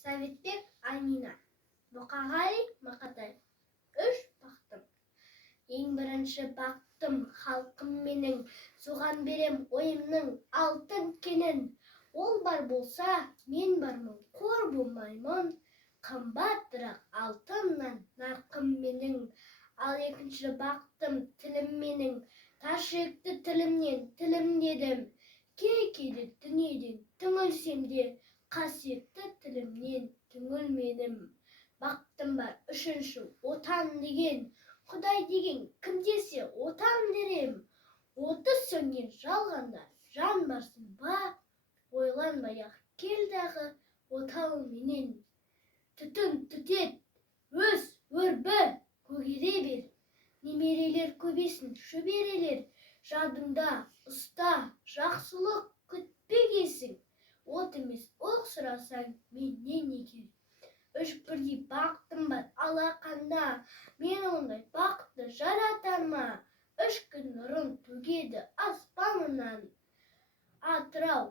Советбек Аймина, Мұқағали Мақатай. Үш бақтым. Ең бірінші бақтым халқым менің, соған берем ойымның алтын кенін. Ол бар болса, мен бармын, қор болмаймын, қымбаттырақ алтыннан нарқым менің. Ал екінші бақтым тілім менің, тас жүректі тілімнен тілімдедім. Кей-кейде дүниеден түңілсем де, қасиетті тілімнен түңілмедім. Бақтым бар үшінші отан деген, Құдай деген кім десе отан дерем. Оты сөнген жалғанда жан барсын ба, ойланбай-ақ кел дағы отауменен. Түтін түтет, өз өрбі көгере бер, немерелер көбесін шөберелер. Жадыңда ұста, жақсылық күтпегесің, от емес оқ сұрасаң менен егер. Үш бірдей бақтым бар алақанда, мен ондай бақытты жаратар ма? Үш күн нұрын төгеді аспанынан. Атырау